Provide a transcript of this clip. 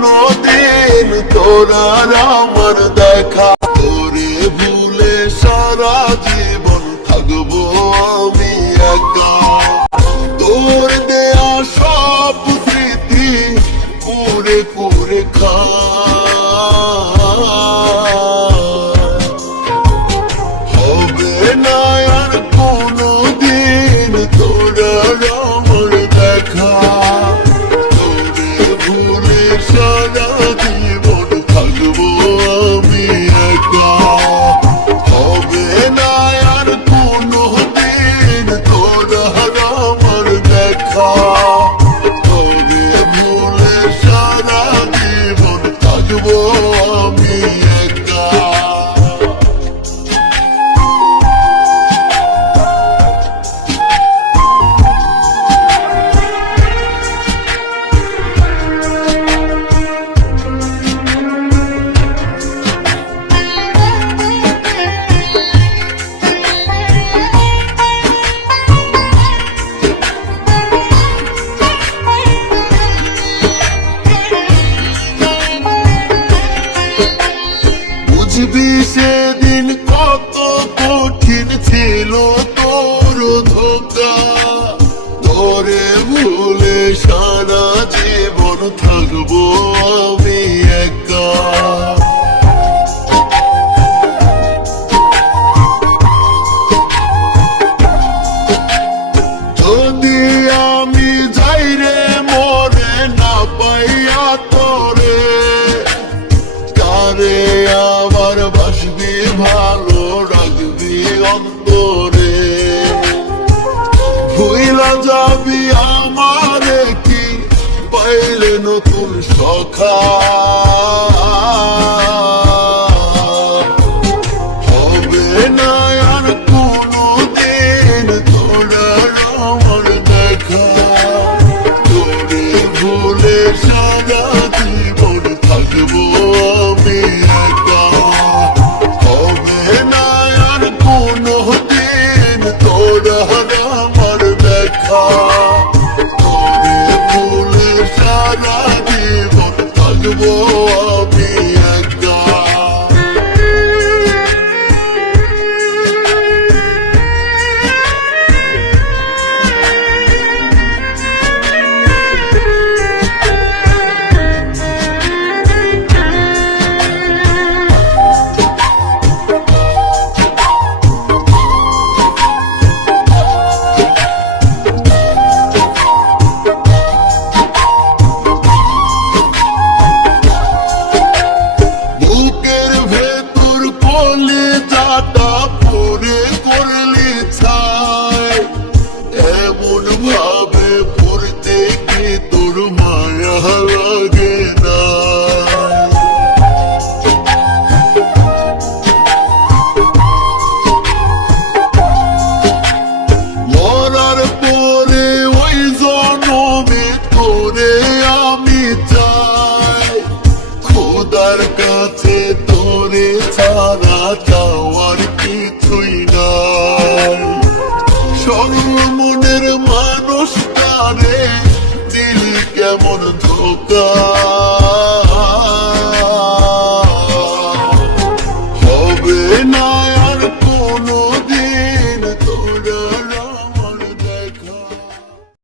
কোনো দিন তোর আর আমার দেখা, তোরে ভুলে সারা জীবন থাকবো আমি একা। তোর দেয়া সব স্মৃতি কুরে কুরে খা, হবে না আর কোনো দিন তোর আর আমার দেখা। তোরে ভুলে সারা জীবন থাকবো আমি একা, হবে না আর কোনো দিন তোর আর আমার দেখা। তোরে ভুলে সারা জীবন থাকবো আমি একা। বুঝবি সেদিন কত কঠিন ছিল তোর ধোঁকা, তোরে ভুলে সারা জীবন থাকবো আমি একা। যদি আমি যাই রে মরে না পাইয়া তোরে, কারে আবার বাসবি ভালো রাখবি অন্তরে। ভুইলা যাবি আমারে কি পাইলে নতুন সখা, হবে না আর কোনো দিন তোর আর আমার দেখা। তোরে ভুলে সারা জীবন থাকবো আমি একা, হবে না আর কোনো দিন তোর আর আমার দেখা। তোরে ভুলে সারা জীবন থাকবো আমি একা। বুকের ভেতর কলিজাটা পরে করলি ছাই, এমন ভাবে পড়তে কি তোর মায়া লাগে না। মরার পরে ওই জনমে তোরে আমি চাই, খোদার কাছে তোরে ছাড়া চাওয়ার কিছুই নাই। সর্বমনের মানুষটারে দিল কেমন ধোকা।